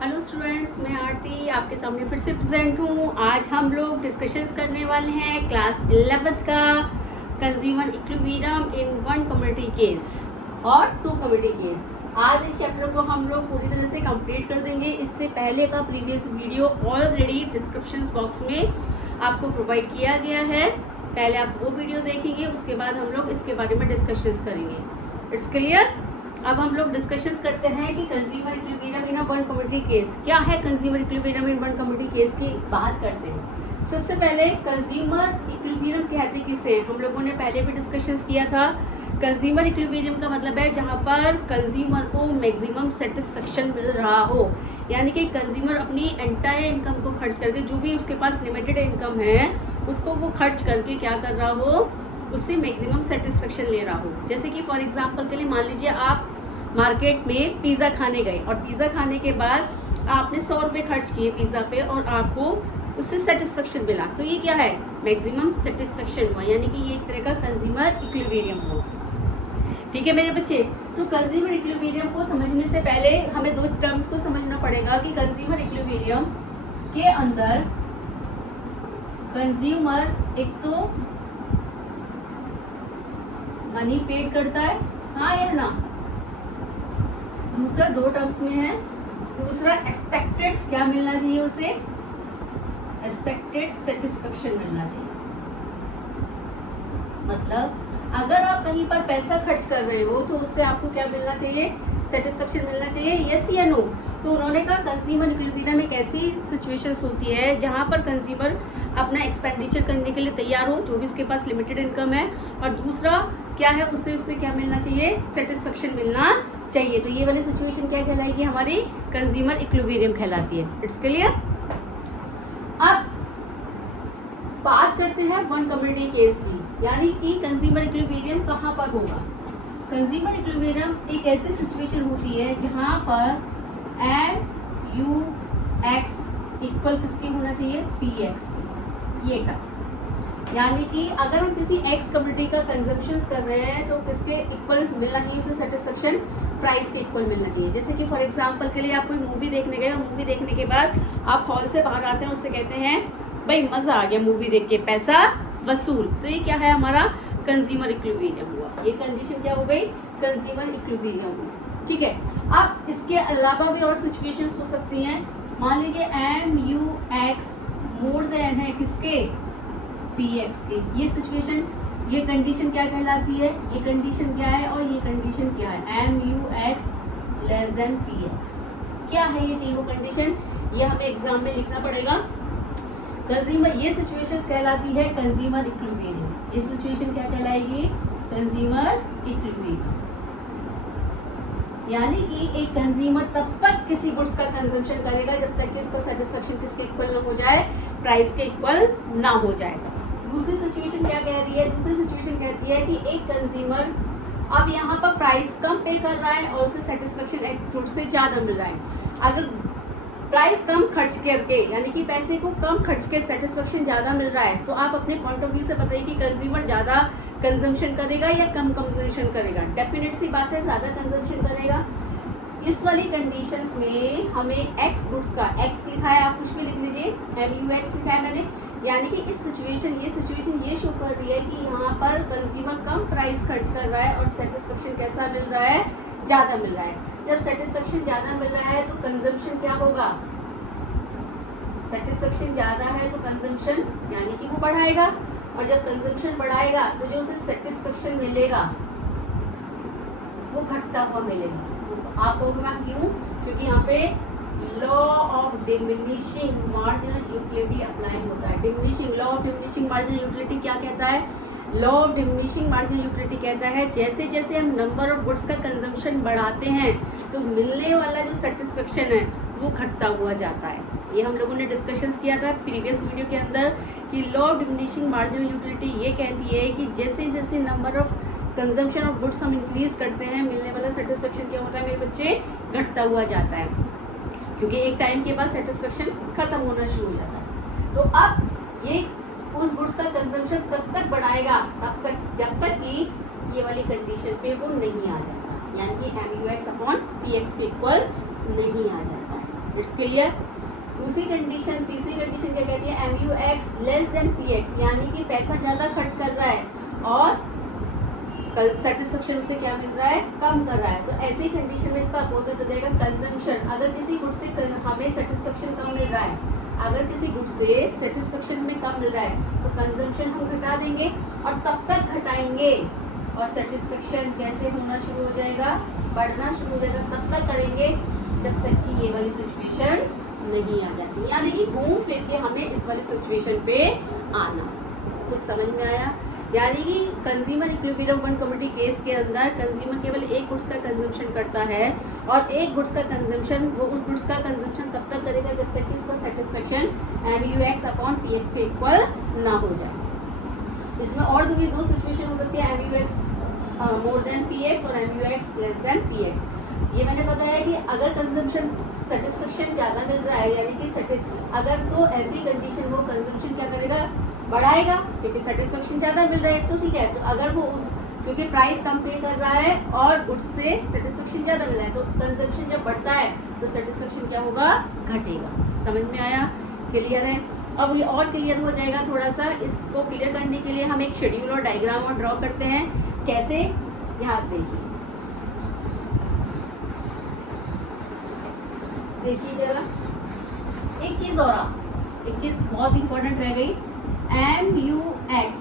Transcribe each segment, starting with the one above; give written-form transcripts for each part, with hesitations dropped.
Hello students, मैं आरती आपके सामने फिर से प्रेजेंट हूँ। आज हम लोग डिस्कशंस करने वाले हैं क्लास 11th का consumer equilibrium in one community case और टू कम्युनिटी केस। आज इस चैप्टर को हम लोग पूरी तरह से कंप्लीट कर देंगे। इससे पहले का previous video already description box में आपको प्रोवाइड किया गया है। पहले आप वो वीडियो देखेंगे, उसके बाद हम लोग इसके बारे में डिस्कशंस करेंगे। It's clear. अब हम लोग डिस्कशंस करते हैं कि consumer equilibrium in one community case क्या है। Consumer equilibrium in one community case की बात करते हैं। सबसे पहले कंज्यूमर इक्विलिब्रियम कहते किसे, हम लोगों ने पहले भी डिस्कशंस किया था। कंज्यूमर इक्विलिब्रियम का मतलब है जहाँ पर कंज्यूमर को मैक्सिमम सेटिस्फेक्शन मिल रहा हो, यानी कि कंज्यूमर अपनी एंटायर इनकम को खर्च करके, जो भी उसके पास लिमिटेड इनकम है उसको वो खर्च करके क्या कर रहा हो, उससे मैक्सिमम सेटिस्फेक्शन ले रहा हो। जैसे कि फॉर एग्जांपल के लिए मान लीजिए आप मार्केट में पिज़्ज़ा खाने गए और पिज़्ज़ा खाने के बाद आपने 100 रुपये खर्च किए पिज़्ज़ा पे और आपको उससे सेटिस्फेक्शन मिला, तो ये क्या है, मैक्सिमम सेटिस्फेक्शन हुआ, यानी कि ये एक तरह का कंज्यूमर इक्विलिब्रियम हुआ। ठीक है मेरे बच्चे। तो कंज्यूमर इक्विलिब्रियम को समझने से पहले हमें दो टर्म्स को समझना पड़ेगा कि कंज्यूमर इक्विलिब्रियम के अंदर कंज्यूमर एक तो मनी पेड करता है, हाँ या ना, दूसरा दो टर्म्स में है, दूसरा एक्सपेक्टेड क्या मिलना चाहिए उसे, एक्सपेक्टेड सेटिस्फेक्शन मिलना चाहिए। मतलब अगर आप कहीं पर पैसा खर्च कर रहे हो तो उससे आपको क्या मिलना चाहिए, सेटिस्फेक्शन मिलना चाहिए, यस या नो। तो उन्होंने कहा कंज्यूमर इक्विलिब्रियम एक ऐसी सिचुएशंस होती है जहाँ पर कंज्यूमर अपना एक्सपेंडिचर करने के लिए तैयार हो, जो भी उसके पास लिमिटेड इनकम है, और दूसरा क्या है, उससे क्या मिलना चाहिए, सेटिस्फेक्शन मिलना चाहिए। तो ये वाली सिचुएशन क्या कहलाएगी, हमारी कंज्यूमर इक्विलिब्रियम कहलाती है। It's clear. अब बात करते हैं वन कम्युनिटी केस की, यानी कि कंज्यूमर इक्विलिब्रियम कहाँ पर होगा। कंज्यूमर इक्विलिब्रियम एक ऐसी सिचुएशन होती है जहाँ पर MUX इक्वल किसके होना चाहिए, PX के, ये टर्म। यानी कि अगर हम किसी एक्स कम्युनिटी का कंजम्पशन कर रहे हैं तो किसके इक्वल मिलना चाहिए, उसे सेटिस्फेक्शन प्राइस के इक्वल मिलना चाहिए। जैसे कि फॉर एग्जांपल के लिए आप कोई मूवी देखने गए और मूवी देखने के बाद आप हॉल से बाहर आते हैं, उससे कहते हैं भाई मज़ा आ गया मूवी देख के, पैसा वसूल। तो ये क्या है, हमारा कंज्यूमर इक्विलिब्रियम हुआ। ये कंडीशन क्या हो गई, कंज्यूमर इक्विलिब्रियम हुई। ठीक है। अब इसके अलावा भी और सिचुएशंस हो सकती हैं। मान लीजिए MUX मोर देन है किसके, PX के। ये सिचुएशन, ये कंडीशन क्या कहलाती है, ये कंडीशन क्या है और ये कंडीशन क्या है, MUX लेस देन PX। क्या है ये तीनों कंडीशन, ये हमें एग्जाम में लिखना पड़ेगा। कंज्यूमर, ये सिचुएशन कहलाती है कंज्यूमर इक्विलिब्रियम। ये सिचुएशन क्या कहलाएगी, कंज्यूमर इक्विलिब्रियम। यानी कि एक कंज्यूमर तब तक किसी गुड्स का कंजम्पशन करेगा जब तक कि उसका सेटिस्फेक्शन किसके इक्वल ना हो जाए, प्राइस के इक्वल ना हो जाए। दूसरी सिचुएशन क्या कह रही है, दूसरी सिचुएशन कहती है कि एक कंज्यूमर अब यहाँ पर प्राइस कम पे कर रहा है और उसे सेटिस्फेक्शन एक गुड्स से ज़्यादा मिल रहा है। अगर प्राइस कम खर्च करके, यानी कि पैसे को कम खर्च के सेटिस्फेक्शन ज़्यादा मिल रहा है, तो आप अपने पॉइंट ऑफ व्यू से बताइए कि कंज्यूमर ज़्यादा कंजम्पशन करेगा या कम कंजम्पशन करेगा। डेफिनेट सी बात है, ज़्यादा कंजम्पशन करेगा। इस वाली कंडीशंस में हमें एक्स गुड्स का, एक्स लिखा है, आप कुछ भी लिख लीजिए, MUX लिखा है मैंने। यानी कि इस सिचुएशन, ये सिचुएशन ये शो कर रही है कि यहाँ पर कंज्यूमर कम प्राइस खर्च कर रहा है और सेटिस्फेक्शन कैसा मिल रहा है, ज़्यादा मिल रहा है। जब सेटिस्फेक्शन ज़्यादा मिल रहा है तो कंजम्पशन क्या होगा, सेटिस्फेक्शन ज़्यादा है तो कंजम्पशन यानी कि वो बढ़ाएगा, और जब कंजम्पशन बढ़ाएगा तो जो उसे सेटिस्फेक्शन मिलेगा वो घटता हुआ मिलेगा। तो आप कहोगे मैम क्यों, क्योंकि यहाँ पे law of diminishing marginal utility apply होता है। Diminishing, law of diminishing marginal utility क्या कहता है, law of diminishing marginal utility कहता है जैसे जैसे हम नंबर ऑफ गुड्स का कंजम्पशन बढ़ाते हैं तो मिलने वाला जो सेटिस्फेक्शन है वो घटता हुआ जाता है। ये हम लोगों ने डिस्कशंस किया था प्रीवियस वीडियो के अंदर कि law of diminishing marginal utility ये कहती है कि जैसे जैसे number of consumption of goods हम इंक्रीज करते हैं, मिलने वाला सेटिस्फेक्शन क्या होता है मेरे बच्चे, घटता हुआ जाता है, क्योंकि एक टाइम के बाद सेटिस्फेक्शन खत्म होना शुरू हो जाता है। तो अब ये उस गुड्स का कंजम्पशन तब तक बढ़ाएगा तब तक जब तक कि ये वाली कंडीशन पे वो नहीं आ जाता, यानी कि MUX अपॉन PX के इक्वल नहीं आ जाता है। It's clear. दूसरी कंडीशन, तीसरी कंडीशन क्या कहती है, MUX लेस देन PX, यानी कि पैसा ज़्यादा खर्च कर रहा है और सेटिस्फेक्शन उसे क्या मिल रहा है, कम कर रहा है। तो ऐसी कंडीशन में इसका अपोजिट हो जाएगा कंजम्पशन। अगर किसी गुड से हमें सेटिस्फेक्शन कम मिल रहा है, अगर किसी गुड से सेटिस्फेक्शन में कम मिल रहा है तो कंजम्पशन हम घटा देंगे और तब तक घटाएंगे और सेटिस्फेक्शन कैसे होना शुरू हो जाएगा, बढ़ना शुरू हो जाएगा। तब तक करेंगे जब तक कि ये वाली सिचुएशन नहीं आ जाती, यानी कि घूम फिर के हमें इस वाली सिचुएशन पे आना। कुछ समझ में आया? यानी कि consumer equilibrium one commodity case के अंदर कंज्यूमर केवल एक गुड्स का कंजम्पशन करता है और एक गुड्स का कंजम्पशन, वो उस गुड्स का कंजम्पशन तब तक करेगा जब तक कि उसका सेटिस्फेक्शन MUX अपॉन PX के इक्वल ना हो जाए। इसमें और दो सिचुएशन हो सकती है, MUX मोर देन PX और MUX लेस देन PX। ये मैंने बताया कि अगर कंजम्पशन सेटिस्फेक्शन ज़्यादा मिल रहा है, यानी कि अगर तो ऐसी कंडीशन वो कंजम्पशन क्या करेगा, बढ़ाएगा, क्योंकि सेटिस्फेक्शन ज़्यादा मिल रहा है तो ठीक है। तो अगर वो उस, क्योंकि प्राइस कम पे कर रहा है और गुड्स से सेटिस्फेक्शन ज़्यादा मिल रहा है, तो कंजम्पशन जब बढ़ता है तो सेटिस्फेक्शन क्या होगा, घटेगा। समझ में आया? क्लियर है? अब ये और क्लियर हो जाएगा थोड़ा सा। इसको क्लियर करने के लिए हम एक शेड्यूल और डायग्राम और ड्रॉ करते हैं। कैसे, यहाँ देखिए जरा एक चीज़ और, एक चीज़ बहुत इंपॉर्टेंट रह गई, MUX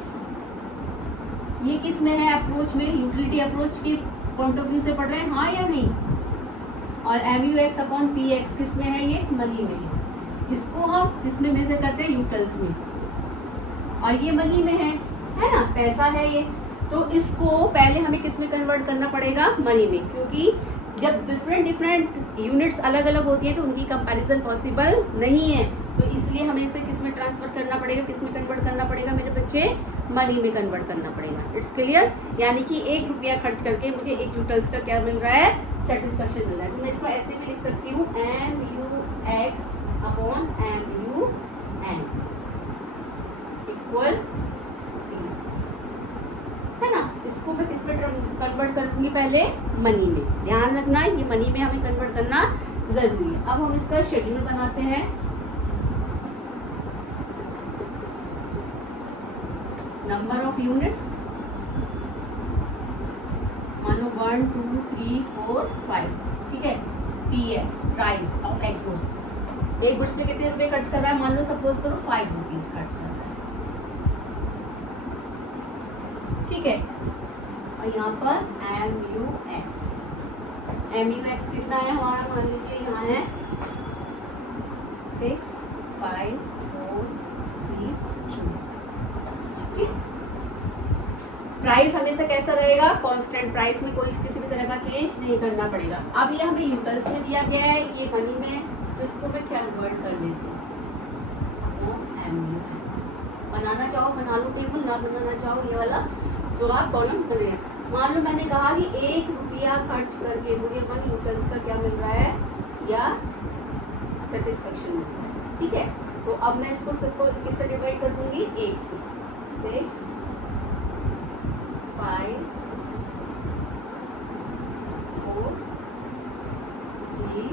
ये किस में है, अप्रोच में, यूटिलिटी अप्रोच की पॉइंट ऑफ व्यू से पढ़ रहे हैं, हाँ या नहीं? और MUX अपॉन PX किस में है, ये मनी में है। इसको हम किसमें मेजर करते हैं, यूटिल्स में, और ये मनी में है ना, पैसा है ये। तो इसको पहले हमें किस में कन्वर्ट करना पड़ेगा, मनी में, क्योंकि जब डिफरेंट यूनिट्स अलग अलग होती है तो उनकी कंपैरिजन पॉसिबल नहीं है। तो इसलिए हमें इसे किस में ट्रांसफर करना पड़ेगा, किस में कन्वर्ट करना पड़ेगा मेरे बच्चे, मनी में कन्वर्ट करना पड़ेगा। It's clear? यानी कि 1 रुपया खर्च करके मुझे एक यूटिल्स का क्या मिल रहा है, सेटिस्फेक्शन मिल रहा है। तो मैं इसको ऐसे भी लिख सकती हूँ, MUX अपॉन MUN इक्वल, है ना। इसको मैं किस में कन्वर्ट करूँगी, पहले मनी में। ध्यान रखना ये मनी में हमें कन्वर्ट करना जरूरी है। अब हम इसका शेड्यूल बनाते हैं। नंबर ऑफ यूनिट्स, मान लो 1 2 3 4 5, ठीक है। PX price of X goods, एक गुड्स पे कितने रुपए खर्च कर रहा है, मान लो सपोज करो 5 रुपीज खर्च कर रहा है, ठीक है। और यहाँ पर MUX कितना है हमारा, मान लीजिए यहाँ है 6 5 4 3 2, ठीक है। प्राइस हमेशा कैसा रहेगा, कांस्टेंट, प्राइस में कोई किसी भी तरह का चेंज नहीं करना पड़ेगा। अब ये हमें यूटिल्स में दिया गया है, ये मनी में, तो इसको मैं कन्वर्ट कर देती हूँ। MUN बनाना चाहो बना लो टेबल, ना बनाना चाहो ये वाला तो आप कॉलम करें। मान लो मैंने कहा कि 1 रुपया खर्च करके मुझे 1 यूटिल्स का क्या मिल रहा है, या सेटिस्फेक्शन मिल रहा है, ठीक है। तो अब मैं इसको सबको किससे डिवाइड कर दूंगी, 1 से। 6 5 4 3,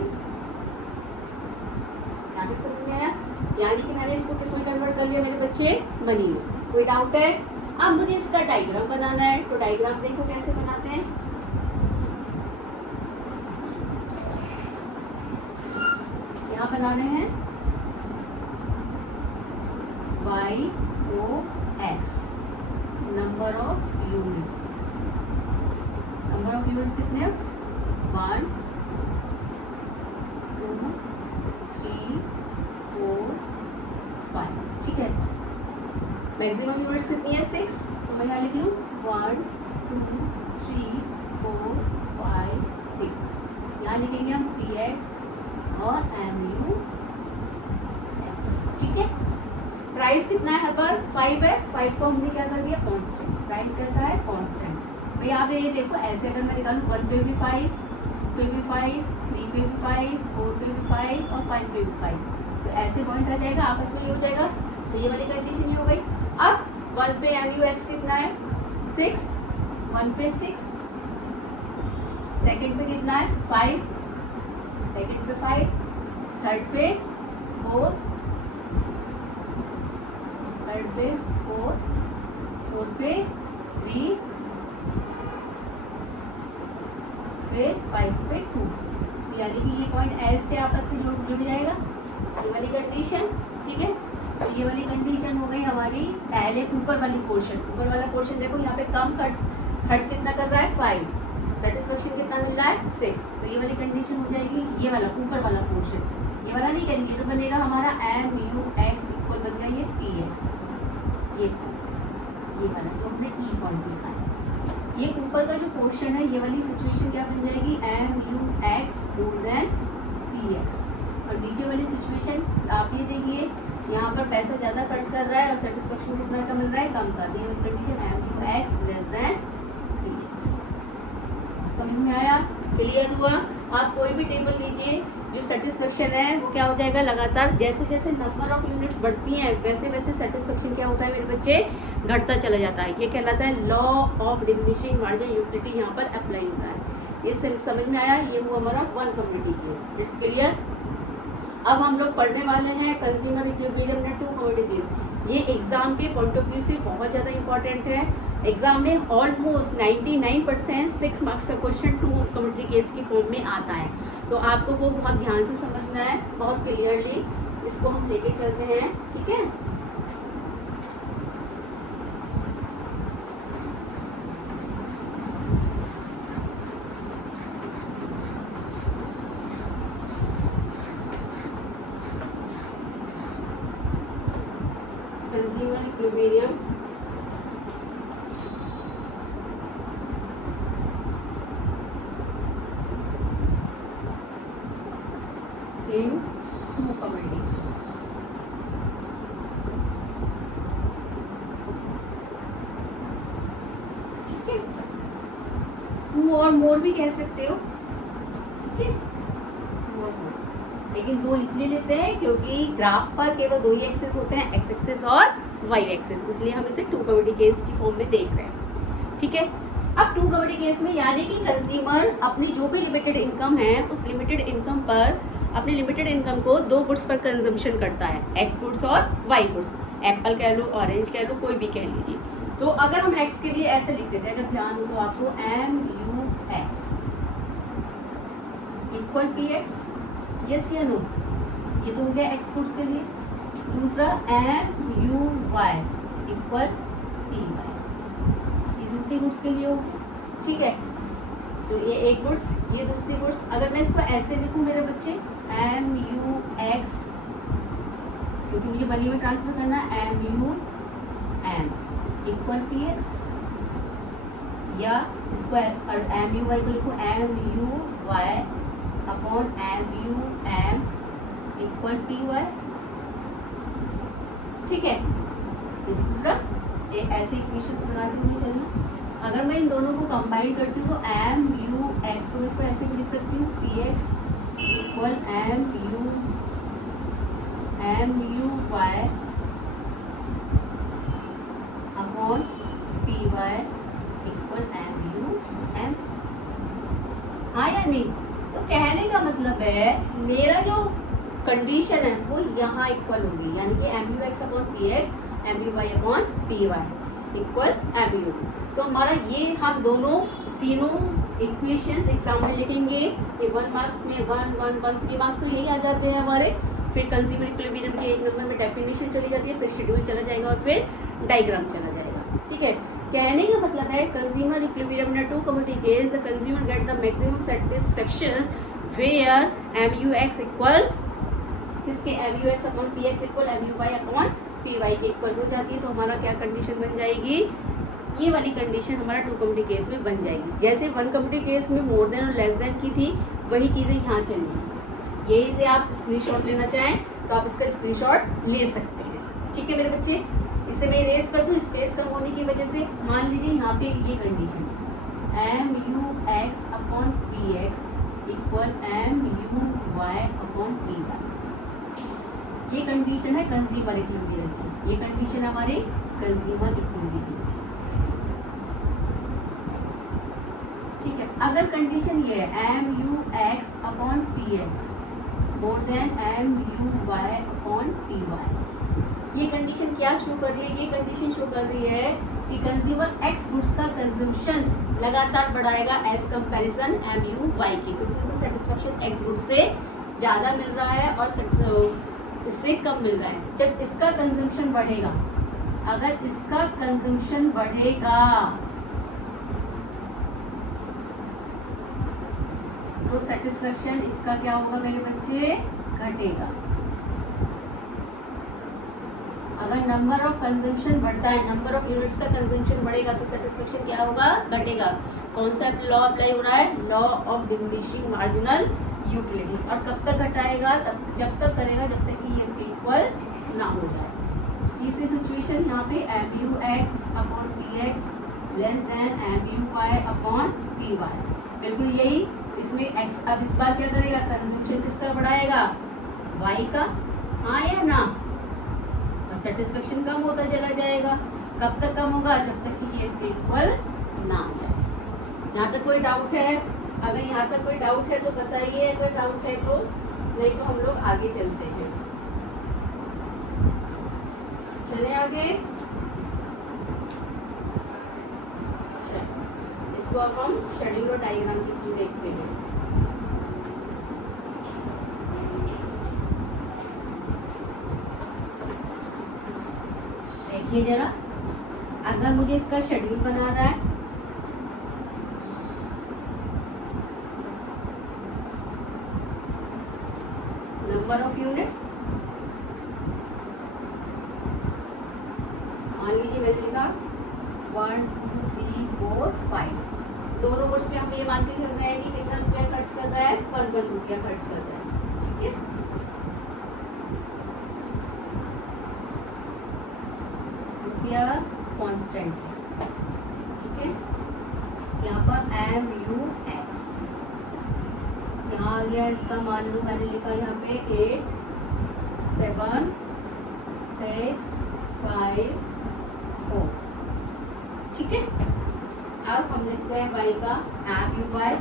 यानी समझ में आया? यानी कि मैंने इसको किस में कन्वर्ट कर लिया मेरे बच्चे, मनी में। कोई डाउट है? अब मुझे इसका डायग्राम बनाना है, तो डायग्राम देखो कैसे बनाते हैं। यहाँ बनाने हैं YOX, number of units, number of units कितने, 1 2 3 4 5, ठीक है। मैक्सिमम यूनिट्स कितनी है, 6, तो मैं यहाँ लिख लूँ 1 2 3 4 5 6। यहाँ लिखेंगे हम PX और MUX, ठीक है। प्राइस कितना है, हर बार 5 है, 5 को हमने क्या कर दिया, कांस्टेंट। प्राइस कैसा है, कांस्टेंट। तो यहाँ पे ये देखो, ऐसे अगर मैं निकालूँ 1 पे भी 5, 2 पे भी 5, 3 पे भी 5, 4 पे भी 5 और 5 पे भी 5, तो ऐसे पॉइंट आ जाएगा, आपस में ये हो जाएगा। तो ये वाली कंडीशन ये हो गई। अब 1 पे MUX कितना है, 6, 1 पे 6, सेकंड पे कितना है, 5, सेकंड पे 5, थर्ड पे 4, थर्ड पे 4, फोर्थ पे 3, फिर 5 पे 2, यानी कि ये पॉइंट एल से आपस में जुड़ जाएगा, ये वाली कंडीशन। ठीक है, तो ये वाली कंडीशन हो गई हमारी पहले ऊपर वाली पोर्शन। ऊपर वाला पोर्शन देखो यहाँ पे कम खर्च कितना कर रहा है 5, सेटिस्फेक्शन कितना मिल रहा है 6, तो ये वाली कंडीशन हो जाएगी। ये वाला ऊपर वाला पोर्शन, ये वाला नहीं करेंगे तो बनेगा हमारा एम यू एक्स इक्वल बन गया ये पी एक्स, ये वाला जो हमने ई पॉइंट लिखा है। ये ऊपर का जो पोर्शन है ये वाली सिचुएशन क्या बन जाएगी M U X more than P X, और नीचे वाली सिचुएशन आप ये देखिए यहाँ पर पैसा ज़्यादा खर्च कर रहा है और सेटिस्फेक्शन कितना का मिल रहा है कम का, ये condition M U X less than P X. समझ में आया, क्लियर हुआ। आप कोई भी टेबल लीजिए, जो सेटिस्फेक्शन है वो क्या हो जाएगा लगातार, जैसे जैसे नंबर ऑफ यूनिट्स बढ़ती हैं वैसे वैसे सेटिस्फेक्शन क्या होता है मेरे बच्चे घटता चला जाता है। ये कहलाता है law of diminishing margin utility, यहाँ पर अप्लाई होता है। ये समझ में आया, ये हुआ हमारा one community case. It's clear. अब हम लोग पढ़ने वाले हैं कंज्यूमर इक्विलिब्रियम में टू कम्युनिटी केस। ये एग्जाम के पॉइंट ऑफ व्यू से बहुत ज़्यादा इंपॉर्टेंट है। एग्जाम में ऑलमोस्ट 99% 6 मार्क्स का क्वेश्चन टू कम्युनिटी केस की फॉर्म में आता है, तो आपको वो बहुत ध्यान से समझना है, बहुत क्लियरली इसको हम लेके चलते हैं। ठीक है, consumer equilibrium in two commodity. ठीक है, टू और मोर भी कह सकते हो। ठीक है, लेकिन दो इसलिए लेते हैं क्योंकि ग्राफ पर केवल दो ही एक्सेस होते हैं, एक्स एक्सेस और वाई एक्सेस, इसलिए हम इसे टू कम्युनिटी केस की फॉर्म में देख रहे हैं। ठीक है, अब टू कम्युनिटी केस में यानी कि कंज्यूमर अपनी जो भी लिमिटेड इनकम है उस लिमिटेड इनकम पर अपनी लिमिटेड इनकम को दो गुड्स पर कंजम्पशन करता है, एक्स गुड्स और वाई गुड्स। एप्पल कह लो, ऑरेंज कह लो, कोई भी कह लीजिए। तो अगर हम एक्स के लिए ऐसे लिखते थे, अगर ध्यान हो तो आपको M U X equal P X, yes या नो, ये तो हो गया एक्स गुड्स के लिए। दूसरा M U Y equal P Y, ये दूसरी गुड्स के लिए हो गया। ठीक है, तो ये एक गुड्स, ये दूसरी गुड्स। अगर मैं इसको ऐसे लिखूं मेरे बच्चे एम यू एक्स, क्योंकि मुझे मनी में ट्रांसफर करना है, M U M equal P X, या इसको एम यू वाई को लिखो M U Y upon M U M equal P Y. ठीक है, तो दूसरा ऐसे इक्वेशंस बनाते हुए चलना। अगर मैं इन दोनों को कंबाइन करती हूँ तो एम यू एक्स को मैं इसको ऐसे भी लिख सकती हूँ P X equal M U Y upon P Y equal M U M. हाँ या नहीं? तो कहने का मतलब है मेरा जो कंडीशन है वो यहाँ इक्वल होगी, यानी कि M U X upon P X, M U Y upon P Y equal M U. तो हमारा ये हम दोनों तीनों इक्वेशंस एग्जाम में लिखेंगे। ये 1 मार्क्स में 1, 1, 1, 3 मार्क्स तो यही आ जाते हैं हमारे। फिर कंज्यूमर इक्विलिब्रियम के एक नंबर में डेफिनेशन चली जाती है, फिर शेड्यूल चला जाएगा और फिर डायग्राम चला जाएगा। ठीक है, कहने का मतलब है कंज्यूमर इक्विलिब्रियम में two commodity case the consumer get the maximum satisfaction where M U X equal इसके M U X upon P X equal M U Y upon P Y के इक्वल हो जाती है। तो हमारा क्या कंडीशन बन जाएगी, ये वाली कंडीशन हमारा टू कम्युनिटी केस में बन जाएगी। जैसे वन कम्युनिटी केस में मोर देन और लेस देन की थी, वही चीज़ें यहाँ चलेंगी। यही से आप स्क्रीनशॉट लेना चाहें तो आप इसका स्क्रीनशॉट ले सकते हैं। ठीक है मेरे बच्चे, इसे मैं इरेज कर दूँ स्पेस कम होने की वजह से। मान लीजिए यहाँ पे ये condition M U X upon P X equal M U Y upon P Y, ये कंडीशन है कंज्यूमर इक्विलिब्रियम की। ये कंडीशन हमारे कंज्यूमर इक्विलिब्रियम। ठीक है, अगर कंडीशन ये है M U X upon P X more than MUY upon PY। ये कंडीशन क्या शो कर रही है? ये कंडीशन शो कर रही है कि कंज्यूमर एक्स गुड्स का कंजम्पशंस लगातार बढ़ाएगा एज कंपैरिजन MUY की, क्योंकि उसे सेटिस्फेक्शन एक्स गुड्स से ज़्यादा मिल रहा है और इससे कम मिल रहा है। जब इसका कंजम्पशन बढ़ेगा, अगर इसका कंजम्पशन बढ़ेगा तो सेटिस्फेक्शन इसका क्या होगा मेरे बच्चे? घटेगा। अगर नंबर ऑफ कंजम्पशन बढ़ता है, नंबर ऑफ यूनिट्स का कंजम्पशन बढ़ेगा तो सेटिस्फेक्शन क्या होगा? घटेगा। कॉन्सेप्ट लॉ अप्लाई हो रहा है, law of diminishing marginal utility. और कब तक घटाएगा? जब तक करेगा जब तक कि ये इसके इक्वल ना हो जाए। तीसरी सिचुएशन यहाँ पे MUX upon PX less than MUY upon PY। बिल्कुल यही इसमें x। अब इस बार क्या करेगा? कंजम्पशन किसका बढ़ाएगा? y का, हाँ या ना? और सेटिस्फेक्शन कम होता चला जाएगा। कब तक कम होगा? जब तक कि ये इसके इक्वल ना आ जाए। यहाँ तक कोई डाउट है? अगर यहाँ तक कोई डाउट है तो बताइए, अगर डाउट है तो, नहीं तो हम लोग आगे चलते हैं। चले आगे। इसको अब हम शेड्यूल और डायग्राम के थ्रू देखते हैं। देखिए जरा, अगर मुझे इसका शेड्यूल बना रहा है, नंबर ऑफ यूनिट्स, मान लीजिए मैंने लिखा 1 2 3 4 5। दोनों गुड्स पे हम ये मान के चल रहे हैं कि कितना रुपया खर्च कर रहा है? 1 रुपया खर्च कर रहा है। ठीक है, रुपया कांस्टेंट है। ठीक है, यहाँ पर MUX, यहाँ आ गया इसका मान लो मैंने लिखा यहाँ पे 8 7 6 5 4। ठीक है, अब हम लिखते हैं y का MUY।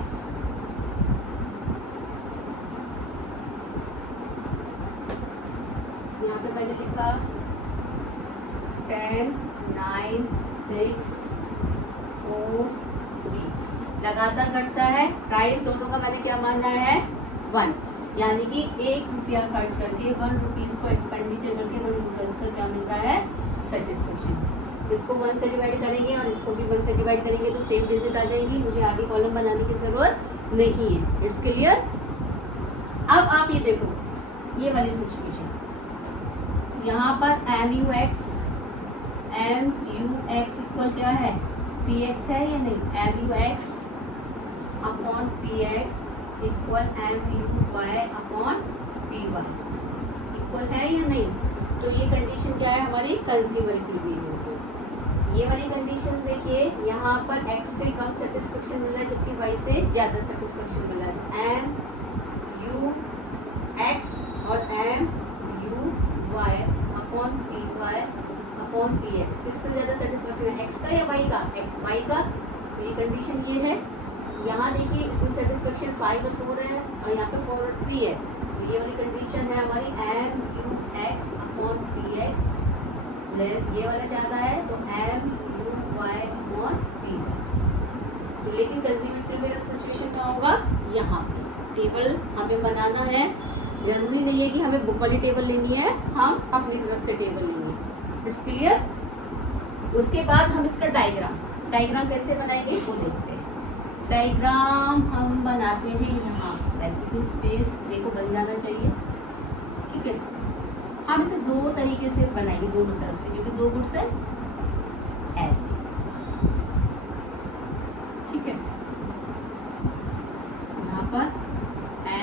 यहाँ पे मैंने लिखा 10 9 6 4 3। लगातार घटता है। प्राइस दोनों का मैंने क्या मानना है? 1, यानी कि 1 रुपया खर्च करके 1 रुपीज़ को एक्सपेंडिचर करके 1 रुपीज़ का क्या मिल रहा है? सेटिस्फेक्शन। इसको 1 से डिवाइड करेंगे और इसको भी 1 से डिवाइड करेंगे तो सेम डिजिट आ जाएगी। मुझे आगे कॉलम बनाने की ज़रूरत नहीं है। It's clear. अब आप ये देखो, ये वाली सिचुएशन, यहाँ पर MUX इक्वल क्या है? PX है या नहीं? MUX upon PX equal MUY upon PY equal है या नहीं? तो ये कंडीशन क्या है हमारी? कंज्यूमर इक्विलिब्रियम की। ये वाली कंडीशंस देखिए, यहाँ पर x से कम सेटिस्फेक्शन मिल रहा है जबकि y से ज़्यादा सेटिस्फेक्शन मिल रहा है। MUX और MUY upon PY upon PX, किसका ज़्यादा सेटिस्फेक्शन है? x का या y का? y का। तो ये कंडीशन ये है। यहाँ देखिए, इसमें सेटिस्फेक्शन 5 और 4 है और यहाँ पे 4 और 3 है। तो ये वाली कंडीशन है हमारी MUX अपॉन PX। ये वाला चाहता है तो MUY अपॉन PY। तो लेकिन कंज्यूमर इक्विलिब्रियम सिचुएशन क्या होगा? यहाँ पे टेबल हमें बनाना है। जरूरी नहीं है कि हमें बुक वाली टेबल लेनी है, हम अपनी तरफ से टेबल लेंगे। It's clear. उसके बाद हम इसका डायग्राम कैसे बनाएंगे वो देखते हैं। डायग्राम हम बनाते हैं यहाँ, वैसे भी स्पेस देखो बन जाना चाहिए। ठीक है, हम इसे 2 तरीके से बनाएंगे, दोनों तरफ से, क्योंकि 2 गुड्स है ऐसे। ठीक है, यहाँ पर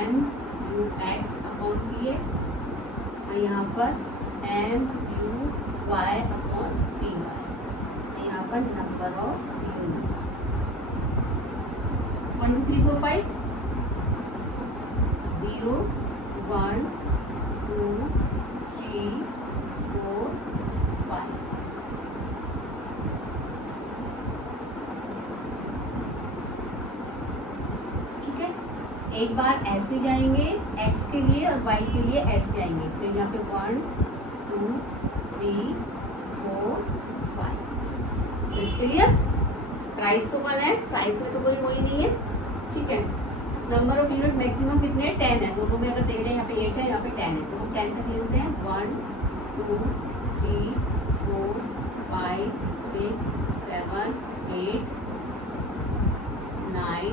MUX अपॉन PX और यहाँ पर MUY अपॉन PY। यहाँ पर नंबर ऑफ यूनिट्स 1 2 3 4 5 0 1 2 3 4 5। ठीक है, एक बार ऐसे जाएंगे, एक्स के लिए और वाई के लिए ऐसे आएंगे, फिर यहाँ पे 1 2 3 4 5। इसके लिए प्राइस तो 1 है, प्राइस में तो कोई वही नहीं है, ठीक है। नंबर ऑफ यूनिट मैक्सिमम कितने हैं, 10 है। दोनों में अगर देख रहे हैं यहाँ पे 8 है, यहाँ पे 10 है, तो हम 10 तक लेते हैं। 1 2 3 4 5 6 7 8 9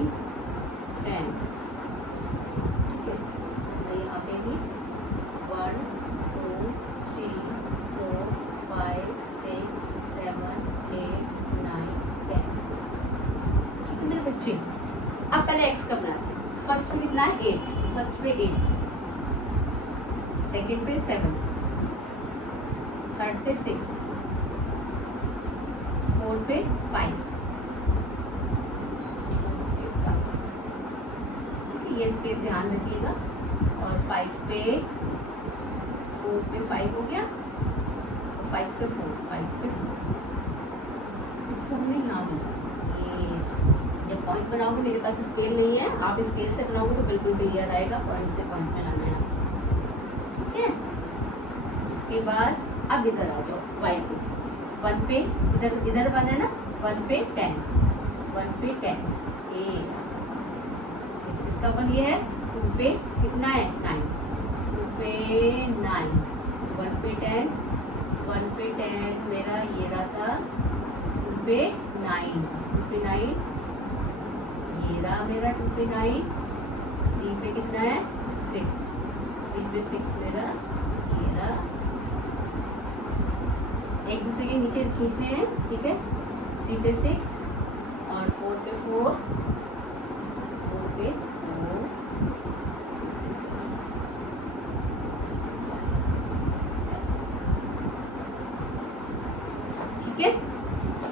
10, ठीक है। तो यहाँ पे भी 1 2 3 4 5 6 7 8 9 10, ठीक है मेरे बच्चे। अब पहले x का बनाते हैं। फर्स्ट पे कितना है 8, फर्स्ट पे 8, सेकंड पे 7, थर्ड पे 6, फोर्थ पे 5, ये स्पेस ध्यान रखिएगा। और 5 पे 4 पे 5 हो गया, और 5 पे 4, 5 पे 4, इसको हमने यहाँ बनाया। ये पॉइंट बनाओगे, मेरे पास स्केल नहीं है, आप स्केल से बनाओगे तो बिल्कुल क्लियर आएगा। पॉइंट से पॉइंट में लाना है, ठीक है। इसके बाद अब इधर आ जाओ, वाई पे 1 पे इधर 1 है ना, 1 पे 10, 1 पे 10 ए, इसका 1 ये है। 2 पे कितना है 9, 2 पे 9, 1 पे 10, 1 पे 10 मेरा ये रहा था। 2 पे 9, 2 पे 9 ये रहा मेरा। 2 पे 9, 3 पे कितना है 6, 3 पे 6 मेरा ये रहा। एक दूसरे के नीचे खींचने हैं, ठीक है। 3 पे 6 और 4 पे 4, 4 पे 4, 6, ठीक है।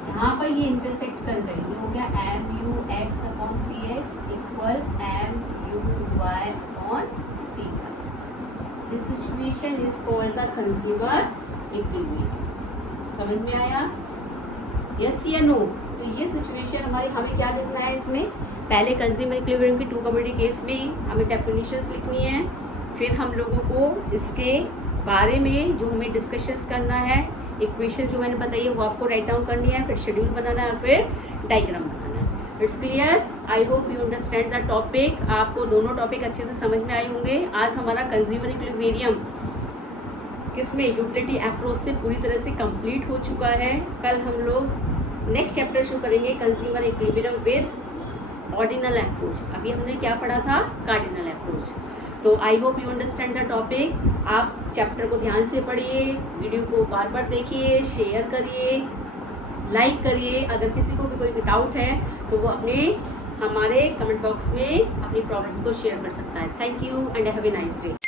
यहाँ पर ये इंटरसेक्ट कर गए, ये हो गया MUX upon PX equal MUY upon PY। This situation is called the consumer equilibrium. समझ में आया, यस या नो? तो ये सिचुएशन हमें क्या लिखना है इसमें, पहले कंज्यूमर इक्विलिब्रियम की 2 कमोडिटी केस में हमें डेफिनेशंस लिखनी है, फिर हम लोगों को इसके बारे में जो हमें डिस्कशंस करना है, इक्वेशन जो मैंने बताई है वो आपको राइट डाउन करनी है, फिर शेड्यूल बनाना है और फिर डायग्राम बनाना है। It's clear, I hope you understand the topic. आपको दोनों टॉपिक अच्छे से समझ में आए होंगे। आज हमारा कंज्यूमर इक्विलिब्रियम किसमें यूटिलिटी अप्रोच से पूरी तरह से कंप्लीट हो चुका है। कल हम लोग नेक्स्ट चैप्टर शुरू करेंगे, consumer equilibrium with ordinal approach. अभी हमने क्या पढ़ा था, कार्डिनल अप्रोच। तो I hope you understand the topic. आप चैप्टर को ध्यान से पढ़िए, वीडियो को बार बार देखिए, शेयर करिए, लाइक करिए। अगर किसी को भी कोई डाउट है तो वो हमारे कमेंट बॉक्स में अपनी प्रॉब्लम को शेयर कर सकता है। Thank you and have a nice day.